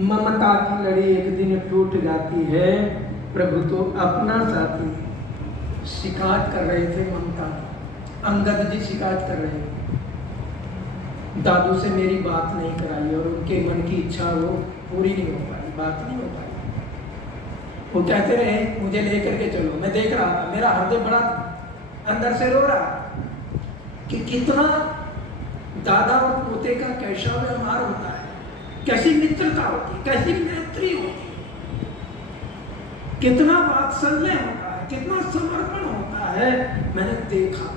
ममता की लड़ी एक दिन टूट जाती है। प्रभु तो अपना साथी शिकायत कर रहे थे ममता, अंगद जी शिकायत कर रहे थे, दादू से मेरी बात नहीं कराई और उनके मन की इच्छा वो पूरी नहीं हो पाई, बात नहीं हो पाई। वो कहते रहे मुझे लेकर के चलो। मैं देख रहा था, मेरा हृदय बड़ा अंदर से रो रहा कि कितना दादा और पोते का कैसा व्यवहार होता है, कैसी मित्रता होती है, कैसी मैत्री होती है, कितना वात्सल्य होता है, कितना समर्पण होता है। मैंने देखा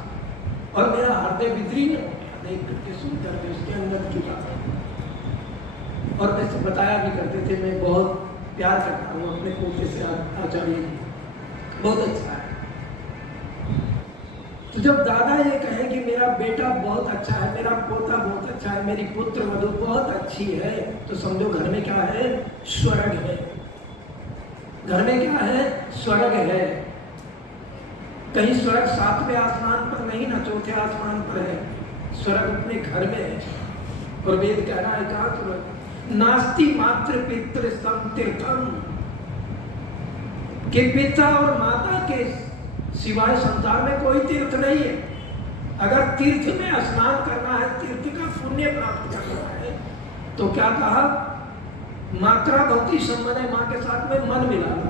और मेरा हृदय विदीर्ण हो गया देख करके, सुन करके उसके अंदर की बात। और वैसे बताया भी करते थे, मैं बहुत प्यार करता हूँ अपने पोते से, आचार्य जी बहुत अच्छा है। तो जब दादा ये कहें कि मेरा बेटा बहुत अच्छा है, मेरा पोता बहुत अच्छा है, मेरी पुत्र वधू बहुत अच्छी है, तो समझो घर में क्या है, स्वर्ग है। घर में क्या है, स्वर्ग है। कहीं स्वर्ग 7वें आसमान पर नहीं ना, 4थे आसमान पर है, स्वर्ग अपने घर में है। और वेद कह रहा है कहा स्वर्ग नास्ति मातृ पितृ सम तीर्थम, कि पिता और माता के सिवाय संसार में कोई तीर्थ नहीं है। अगर तीर्थ में स्नान करना है, तीर्थ का पुण्य प्राप्त करना है, तो क्या कहा, मात्रा भक्ति संबंध है, मां के साथ में मन मिलाना।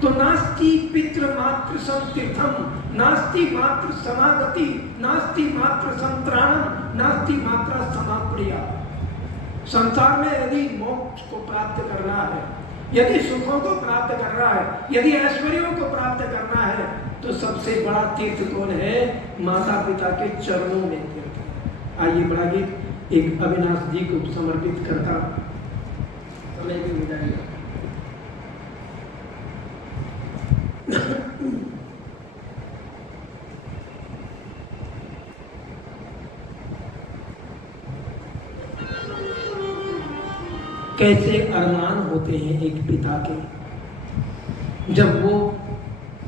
तो नास्ति पितृ मातृ सम तीर्थम, नास्ति मातृ समागति, नास्ति मातृ संत्राणम, नास्ति मात्रा समाप्रिया। संसार में यदि मोक्ष को प्राप्त करना है, यदि सुखों को प्राप्त करना है, यदि ऐश्वर्यों को प्राप्त करना है, तो सबसे बड़ा तीर्थ कौन है, माता पिता के चरणों में तीर्थ है। आइए बड़ा गीत एक अविनाश जी को समर्पित करता समय भी हो जाएगा। कैसे अरमान होते हैं एक पिता के, जब वो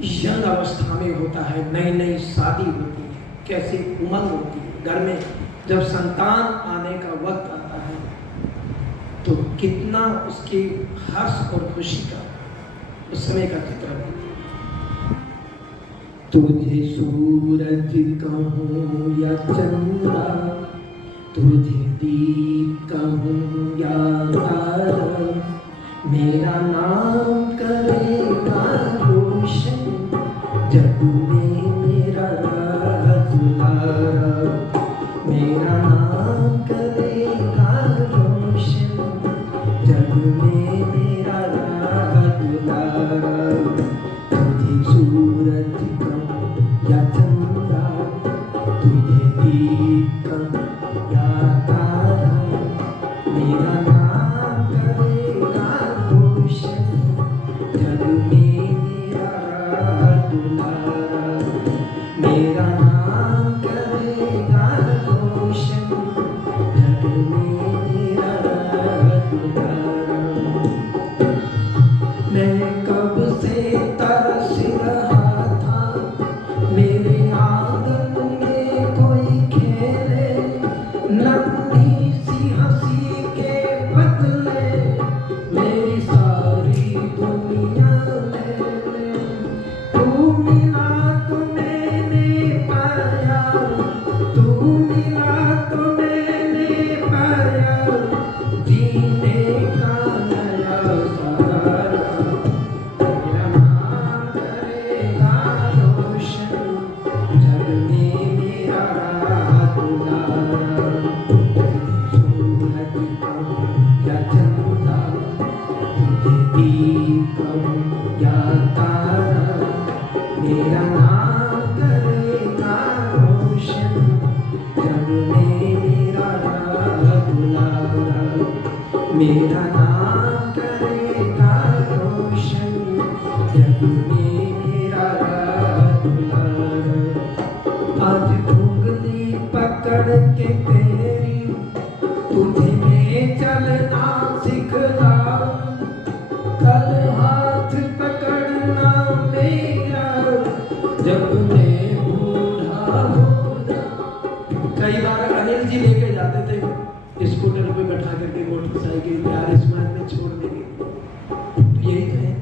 यंग अवस्था में होता है, नई नई शादी होती है, कैसे उमंग होती है घर में। जब संतान आने का वक्त आता है तो कितना उसके हर्ष और खुशी का उस समय का चित्र है। तुझे सूरज कहूं या चंद्रा, तुझे दीप कहूं या तारा, मेरा नाम करेगा रोशन जग में मेरा राज दुलारा। मेरा नाम करेगा रोशन जग में मेरा राज दुलारा। तुझे सूरज कहूं या चंद्रा, तुझे दीप कहूं या तारा, मेरा नाम करेगा रोशन जग में मेरा राज दुलारा। मेरा नाम करेगा रोशन जग में मेरा राज दुलारा। मैं कब से तरस रहा था, मेरे आंगन में कोई खेले, नन्ही सी हंसी के बदले मेरी सारी दुनिया ले ले। तू मिला तो मैंने पाया, तू मिला तो मैंने पाया, जीने का नया सहारा। मेरा नाम करेगा रोशन जग में मेरा राज दुलारा। सूरज कहूं या चंद्रा, तुझे दीप कहूं या तारा, मेरा नाम करेगा रोशन जग में मेरा राज दुलारा। मेरा नाम करेगा रोशन जग में मेरा राज दुलारा। आज उंगली पकड़ के तेरी तुझे मैं चलना सिखलाऊं, कल हाथ पकड़ना मेरा जब मैं बूढ़ा हो जाऊं। कई बार अनिल जी लेके जाते थे स्कूटर पे बैठा करके मोटरसाइकिल प्यार स्मार्ट में छोड़ देंगे, तो यही तो है।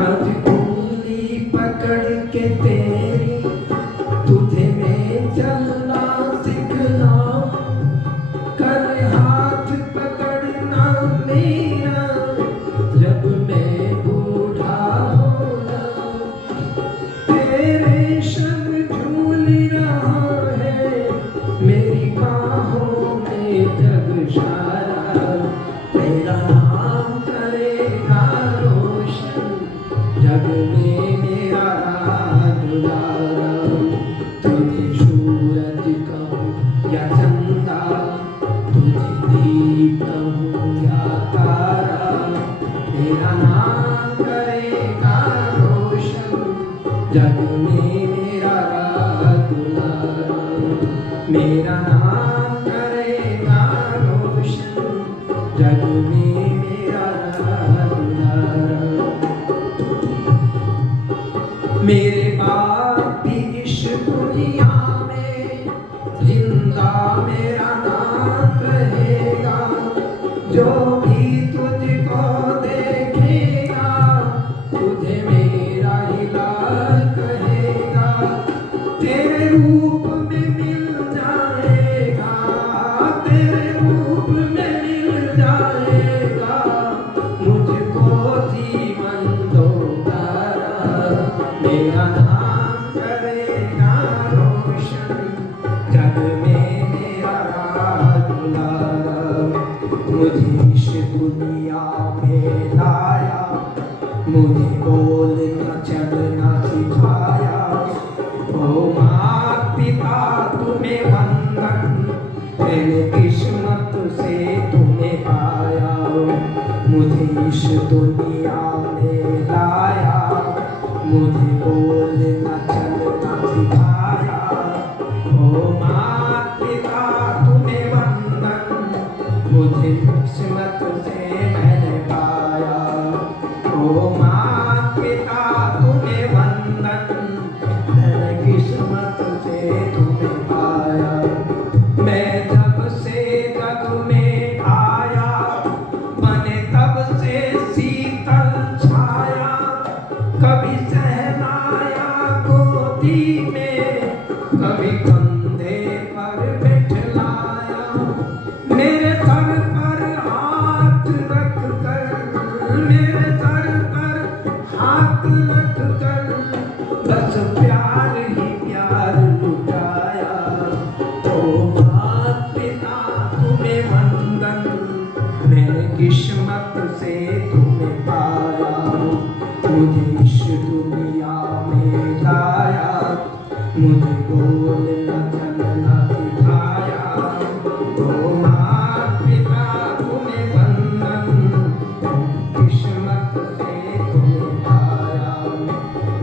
आज उंगली पकड़ के तेरी तुझे मैं चलना सिखना, कर हाथ पकड़ना मेरा जब मैं बूढ़ा होना। तेरे शब्द झूल रहा है मेरी बाहों में जग सारा, तेरा नाम करेगा रोशन जग में मेरा दुलारा। तुझे सूरज कहूँ या चंदा, तुझे दीप कहूँ या तारा, तेरा नाम करेगा रोशन जग में मेरा दुलारा। मेरा नाम करेगा रोशन जग में मेरा दुलारा। मेरे बाप भी इस दुनिया में जिंदा मेरा नाम रहेगा, जो भी तुझको देखेगा तुझे मेरा ही लाल कहेगा। तेरे रूप में मिल जाएगा, तेरे रूप में मिल जाएगा मुझको जीवन दोबारा। मेरा नाम करेगा रोशन जग में मेरा दुलारा। मुझे इस दुनिया में लाया, मुझे बोलना चलना सिखाया। ओ माँ पिता तुम्हें वंदन, मैंने किस्मत से तुम्हें पाया। मुझे इस दुनिया में लाया, मुझे बोलना चलना सिखाया। ओ माँ पिता तुम्हें वंदन, मुझे किस्मत से मैंने पाया। ओ माँ पिता तुम्हें वंदन, मैंने किस्मत से तुम्हें पाया। मैं जब से जग में आया, बने तब से शीतल छाया। कभी सहनाया गोदी में, कभी कंधे पर बैठलाया। मेरे सर पर हाथ रख कर, मेरे सर पर हाथ रख कर बस प्यार ही प्यार लुटाया। ओ माँ पिता तुम्हें वंदन, मैंने किस्मत से तुम्हें पाया। मुझे इस दुनिया में लाया, मुझे बोलना चलना सिखाया। ओ माँ पिता तुम्हें वंदन, किस्मत से तुम्हें पाया।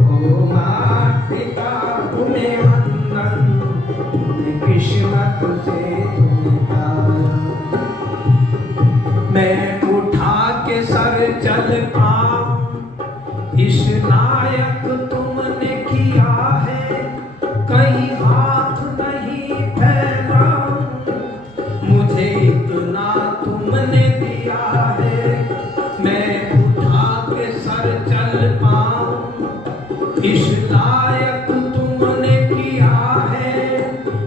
ओ माँ पिता तुम्हें वंदन, किस्मत से तुम्हें पाया। मैं उठा के सर चल पाऊं, इस लायक तुमने किया है। कहीं हाथ नहीं फैलाऊं, मुझे इतना तुमने दिया है। मैं उठा के सर चल पाऊं, इस लायक तुमने किया है।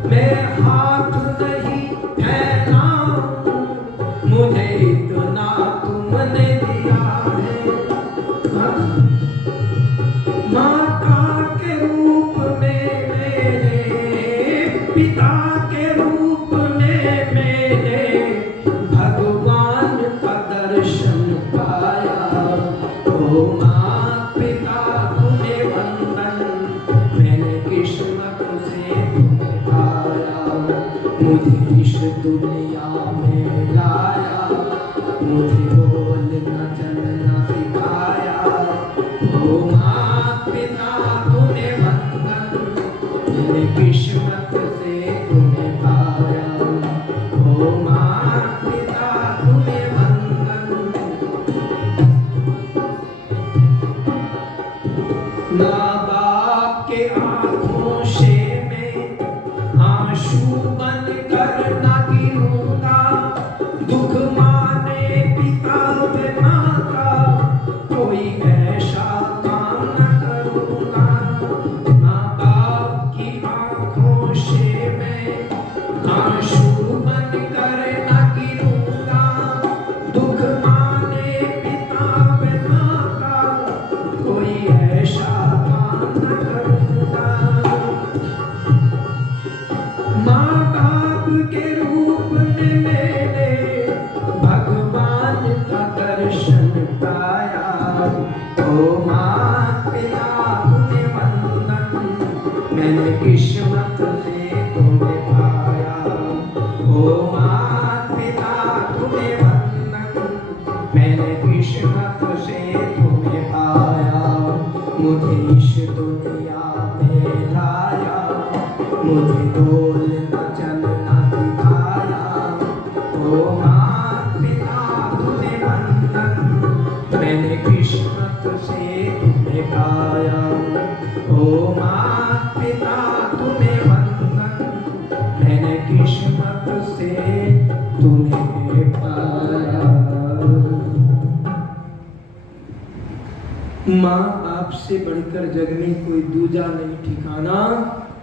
मैं हाथ नहीं फैलाऊं, मुझे इतना तुमने दिया है। माता के रूप में मेरे, पिता के रूप में मैंने भगवान का दर्शन पाया। ओ माँ पिता तुम्हें वंदन, मैंने किस्मत से तुम्हें पाया। मुझे इस दुनिया में लाया, मुझे बोलना चलना सिखाया। ओ माँ पिता तुम्हें वंदन, मैंने किस्मत से तुम्हें पाया। ओ माँ पिता तुम्हें वंदन। माँ बाप के आँखों से मैं आंसू बन कर ना गिरूंगा, दुख माने पिता व माता, कोई ऐसा काम न करूंगा। माँ बाप की आंखों से मैं आंसू बन कर ना गिरूंगा, दुख माने पिता व माता, कोई ऐसा काम न करूंगा। माँ बाप के रूप में मैंने भगवान का दर्शन पाया, ओ माँ पिता तुम्हें वंदन, मैंने किस्मत से तुम्हें पाया। ओ माँ पिता तुम्हें वंदन, मैंने किस्मत से तुम्हें पाया। मुझे इस दुनिया में लाया, मुझे डोल न चलना सिखाया। ओ माँ पिता तुम्हें वंदन, मैंने किस्मत से तुम्हें पाया। ओ माँ पिता तुम्हें वंदन, मैंने किस्मत से तुम्हें पाया। माँ बाप से बढ़कर जग में कोई दूजा नहीं ठिकाना,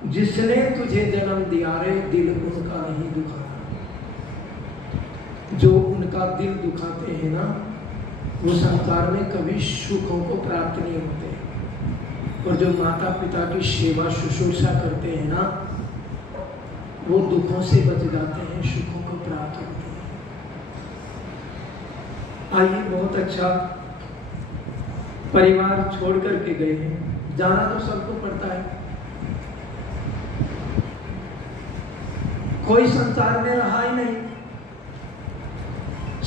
जिसने तुझे जन्म दिया रे दिल उनका नहीं दुखाना। जो उनका दिल दुखाते हैं ना, वो संसार में कभी सुखों को प्राप्त नहीं होते। और जो माता पिता की सेवा शुश्रूषा करते हैं ना, वो दुखों से बच जाते हैं, सुखों को प्राप्त होते हैं। आइए, बहुत अच्छा परिवार छोड़ करके गए हैं, जाना तो सबको पड़ता है। कोई संसार में रहा ही नहीं।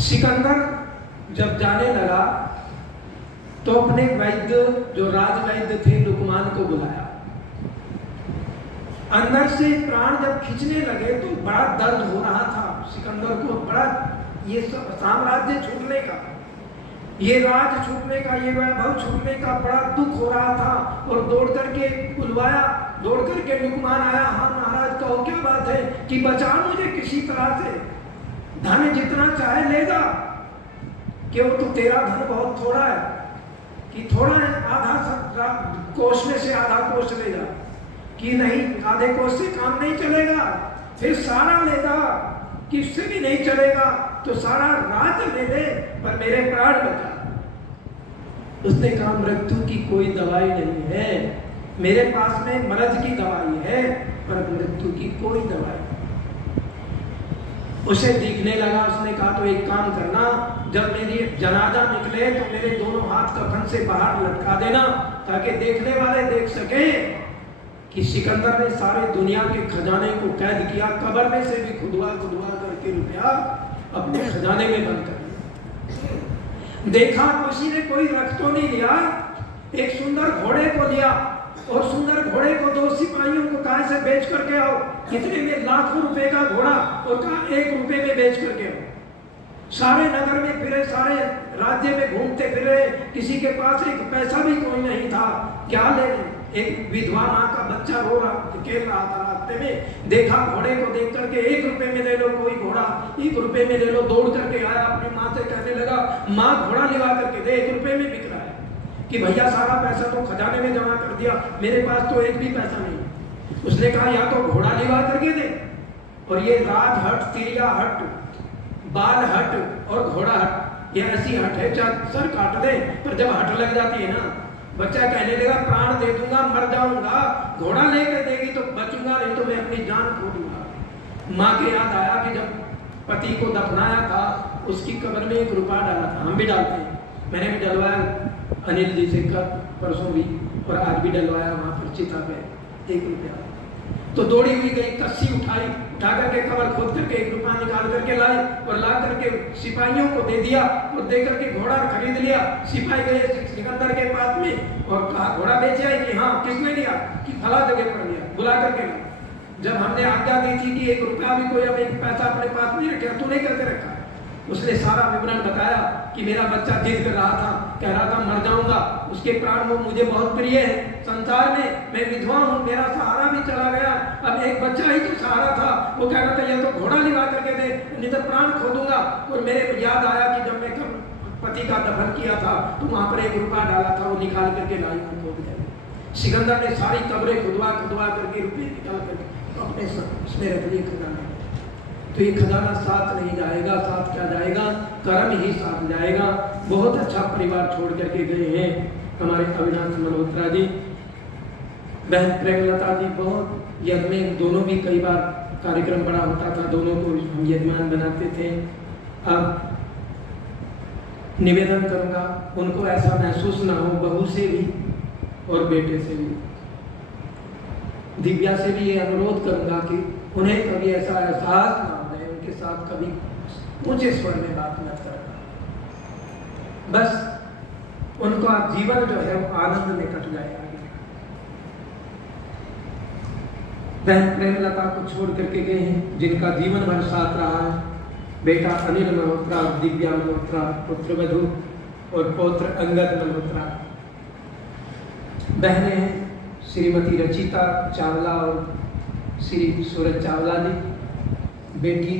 सिकंदर जब जाने लगा तो अपने वैद्य, जो राज वैद्य थे, लुकमान को बुलाया। अंदर से प्राण जब खींचने लगे तो बड़ा दर्द हो रहा था सिकंदर को, बड़ा ये साम्राज्य छूटने का, ये राज छूटने का, ये वैभव छूटने का बड़ा दुख हो रहा था। और दौड़ करके बुलवाया, दौड़ करके लुकमान आया। हाँ महाराज, कहो क्या बात है कि बचा मुझे किसी तरह से, धन जितना चाहे लेगा, कि वो तो तेरा धन बहुत थोड़ा है, कि थोड़ा है, आधा कोष में से आधा कोष लेगा, कि नहीं आधे कोष से काम नहीं चलेगा, फिर सारा लेगा, किससे भी नहीं चलेगा, तो सारा राज ले ले पर मेरे प्राण बचा। उसने कहा मृत्यु की कोई दवाई नहीं है, मेरे पास में मर्ज की दवाई है, पर मृत्यु की कोई दवाई नहीं। उसे दिखने लगा। उसने कहा तो एक काम करना, जब मेरी जनाजा निकले तो मेरे दोनों हाथ कफन से बाहर लटका देना, ताकि देखने वाले देख सके कि सिकंदर ने सारे दुनिया के खजाने को कैद किया, कब्र में से भी खुदवा करके रुपया अपने खजाने में बंद कर लिया। देखा तो किसी ने कोई रख तो नहीं लिया, एक सुंदर घोड़े को लिया, और सुंदर घोड़े को दो सिपाहियों को कहा से बेच करके आओ। कितने में? लाखों रुपए का घोड़ा, और कहा 1 रुपए में बेच करके आओ। सारे नगर में फिरे, सारे राज्य में घूमते फिरे, किसी के पास एक पैसा भी कोई नहीं था, क्या ले। एक विधवा माँ का बच्चा रो रहा, खेल रहा था रास्ते में, देखा घोड़े को देख करके 1 रुपए में ले लो कोई घोड़ा, 1 रुपए में ले लो। दौड़ करके आया, अपनी माँ से कहने लगा, माँ घोड़ा लिवा करके दे, 1 रुपए में बिक रहा है। कि भैया सारा पैसा तो खजाने में जमा कर दिया, मेरे पास तो एक भी पैसा नहीं। उसने कहा या तो घोड़ा लिवा करके दे, और ये राज हट, तिरिया हट, बाल हट और घोड़ा हट, ये ऐसी हट है चाहे सर काट दे, पर जब हट लग जाती है ना, बच्चा कहने लगा प्राण दे दूंगा, मर जाऊंगा, घोड़ा लेकर देगी तो बचूंगा, नहीं तो मैं अपनी जान खो दूंगा। माँ के याद आया कि जब पति को दफनाया था, उसकी कब्र में 1 रुपया डाला था, हम भी डालते हैं, मैंने भी डलवाया अनिल जी से परसों भी, और आज भी डलवाया वहां पर चिता पे 1 रुपया। तो दौड़ी हुई गई, कस्सी उठाई, उठा करके कबर खोद करके 1 रुपया निकाल करके लाई, और ला करके सिपाहियों को दे दिया, और दे करके घोड़ा खरीद लिया। सिपाही गए सिकंदर के पास में और कहा घोड़ा बेचा है? कि हाँ। किसने लिया? कि फला जगह पर लिया, बुला करके ला। जब हमने आज्ञा दी थी कि 1 रुपया भी कोई, अब 1 पैसा अपने पास नहीं रखा, तूने कैसे रखा है? उसने सारा विवरण बताया कि मेरा बच्चा जिद कर रहा था, कह रहा था मर जाऊंगा, उसके प्राण वो मुझे बहुत प्रिय है, संसार में मैं विधवा हूँ, मेरा सहारा भी चला गया, अब एक बच्चा ही तो सहारा था, वो कह रहा था या तो घोड़ा लिवा करके दे, नहीं तो प्राण खो दूंगा। और मेरे याद आया कि जब मैं पति का दफन किया था तो वहां पर 1 रुपया डाला था, वो निकाल करके लाई को दिया। सिकंदर ने सारी कब्रें खुदवा करके रुपये निकाल करके अपने इसमें रख लिए खजाना। तो ये खजाना साथ नहीं जाएगा, साथ क्या जाएगा, कर्म ही साथ जाएगा। बहुत अच्छा परिवार छोड़ करके गए हैं हमारे अविनाश मल्होत्रा जी, बहन प्रेमलता जी। बहुत यज्ञ में दोनों भी कई बार कार्यक्रम बड़ा होता था, दोनों को हम यजमान बनाते थे। अब निवेदन करूंगा उनको ऐसा महसूस ना हो, बहू से भी और बेटे से भी, दिव्या से भी ये अनुरोध करूंगा कि उन्हें कभी ऐसा एहसास ना हो, उनके साथ कभी ऊंचे स्वर में बात मत करना। बस उनका जीवन जो है वो आनंद में कट जाएगा। बहन प्रेमलता को छोड़ करके गए हैं, जिनका जीवन भर साथ रहा है बेटा अनिल मल्होत्रा, दिव्या मल्होत्रा पुत्रवधू और पौत्र अंगद मल्होत्रा। बहनें हैं श्रीमती रचिता चावला और श्री सूरज चावला जी, बेटी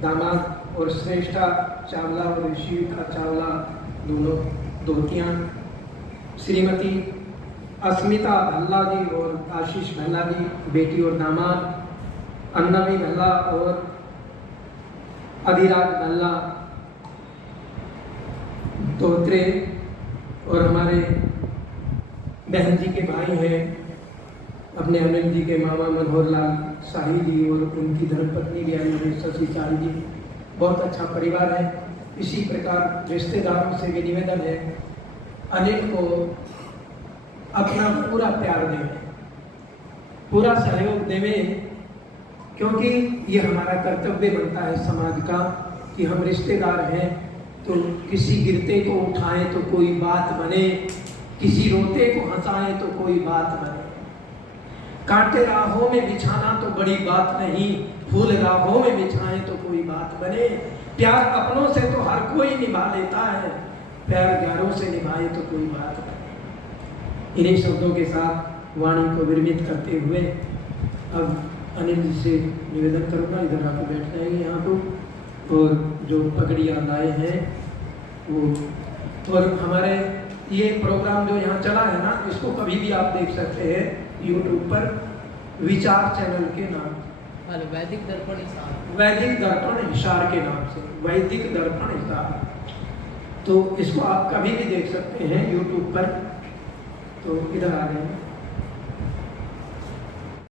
दामाद और श्रेष्ठा चावला और शिविका चावला दोनों दोतियाँ, श्रीमती अस्मिता भल्ला जी और आशीष भल्ला जी बेटी और दामाद, अन्नवी भल्ला और अधिराज भल्ला दोत्रे, और हमारे बहन जी के भाई हैं अपने अनिल जी के मामा मनोहर लाल शाही जी और उनकी धर्मपत्नी भी आई है शशि शाही जी। बहुत अच्छा परिवार है। इसी प्रकार रिश्तेदारों से भी निवेदन है अनिल को अपना पूरा प्यार दें, पूरा सहयोग दें, क्योंकि ये हमारा कर्तव्य बनता है समाज का कि हम रिश्तेदार हैं तो किसी गिरते को उठाएं तो कोई बात बने, किसी रोते को हंसाएं तो कोई बात बने। कांटे राहों में बिछाना तो बड़ी बात नहीं, फूल राहों में बिछाएं तो कोई बात बने। प्यार अपनों से तो हर कोई निभा लेता है, प्यार गैरों से निभाए तो कोई बात बने। इन्हीं शब्दों के साथ वाणी को विरमित करते हुए अब अनिल जी से निवेदन करूँगा, इधर आके बैठ जाएंगे यहाँ को, और जो पगड़ियाँ लाए हैं वो, और हमारे ये प्रोग्राम जो यहाँ चला है ना, इसको कभी भी आप देख सकते हैं यूट्यूब पर विचार चैनल के नाम, वैदिक दर्पण हिसार, वैदिक दर्पण हिसार के नाम से, वैदिक दर्पण हिसार। तो इसको आप कभी भी देख सकते हैं यूट्यूब पर। तो इधर आ जाएंगे।